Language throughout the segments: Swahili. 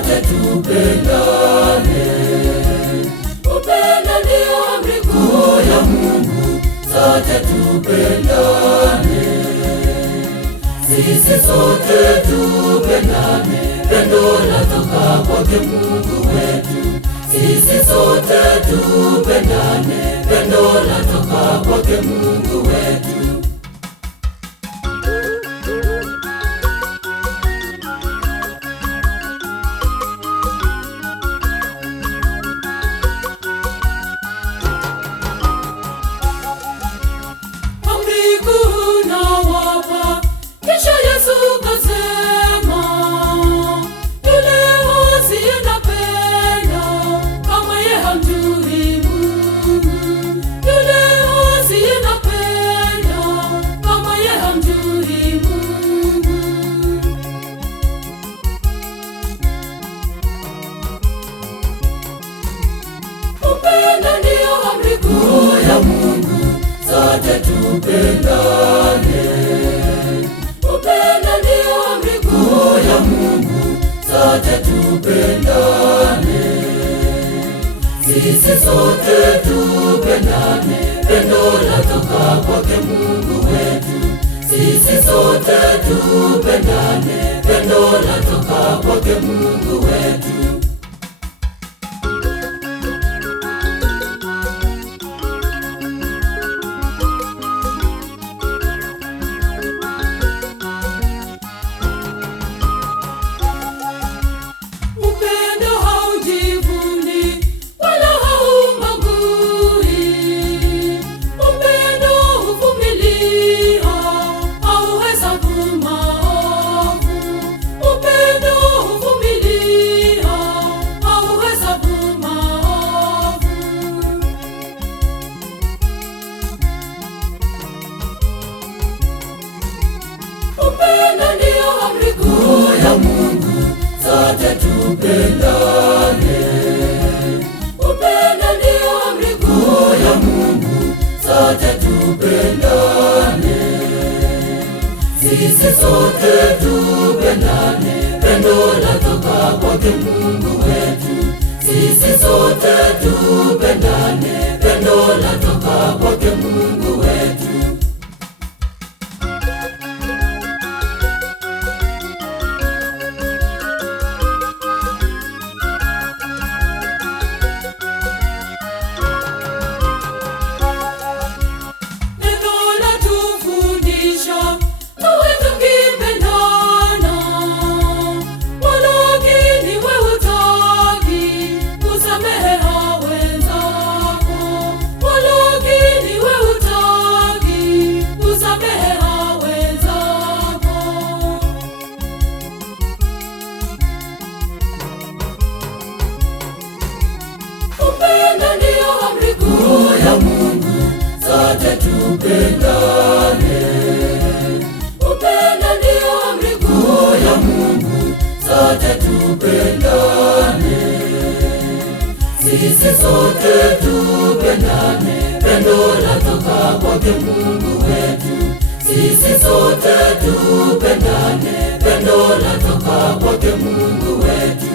sote tupendane. Upendo ndio amri kuu ya Mungu, sote tupendane. Sisi sote tupendane, pendo latoka kwake Mungu wetu. Sisi sote tupendane, pendo latoka kwake Mungu wetu. Kisha Yesu kasema, yule asiye na pendo kama yeye hamjui Mungu. Yule asiye na pendo kama yeye hamjui Mungu. Upendo ndio amri kuu ya Mungu, sote tupendane. Upendo ndio amri kuu ya Mungu, sote tupendane. Sisi sote tupendane, pendo latoka kwake Mungu wetu. Sisi sote tupendane, pendo latoka kwake Mungu wetu. Upendo ndio amri kuu ya Mungu, sote tupendane. Upendo ndio amri kuu ya Mungu, sote tupendane. Sisi sote tupendane, pendo latoka kwake Mungu wetu. Sisi sote tupendane, pendo latoka kwake Mungu wetu. Upendo ndio amri kuu ya Mungu, sote tupendane. Upendo ndio amri kuu ya Mungu, sote tupendane. Sisi sote tupendane, pendo latoka kwake Mungu wetu. Sisi sote tupendane, pendo latoka kwake Mungu wetu.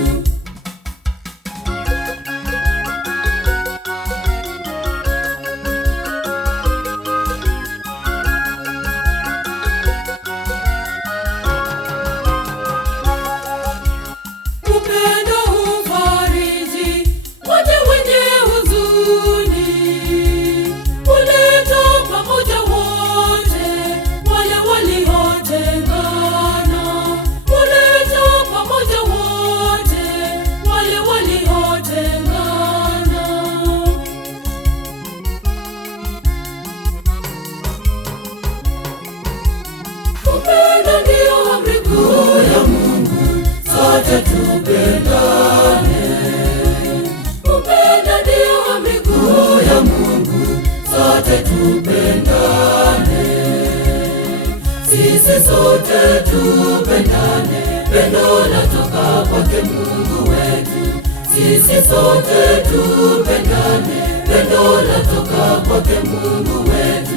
Upendo hufariji wote wenye huzuni, huleta pamoja wote wale waliotengana. Huleta pamoja wote wale waliotengana. Upendo ndio amri kuu ya Mungu, sote tupendane. Upendo ndio amri kuu ya Mungu, sote tupendane. Sisi sote tupendane, pendo latoka kwake Mungu wetu. Sisi sote tupendane, pendo latoka kwake Mungu wetu.